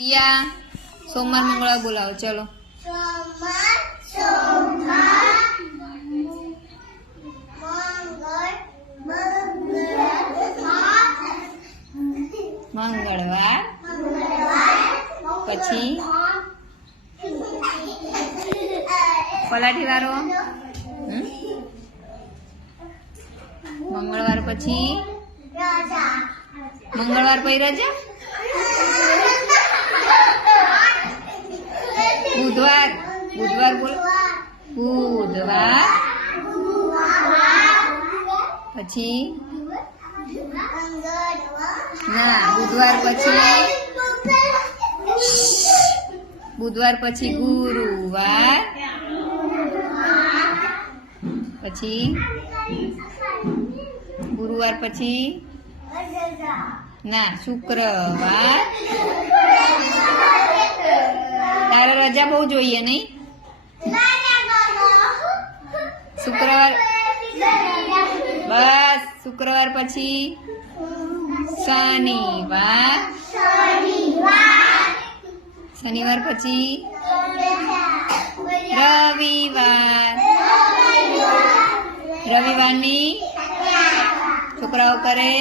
યા સોમવાર મંગળવાર બોલાવો ચલો મંગળવાર પછી પલાઠી વાળો મંગળવાર પછી મંગળવાર પછી રજા બુધવાર બુધવાર બોલ બુધવાર પછી ના બુધવાર પછી ગુરુવાર પછી ગુરુવાર પછી ના શુક્રવાર તારે રજા બહુ જોઈએ નહીં શુક્રવાર બસ શુક્રવાર પછી શનિવાર શનિવાર પછી રવિવારની છોકરાઓ કરે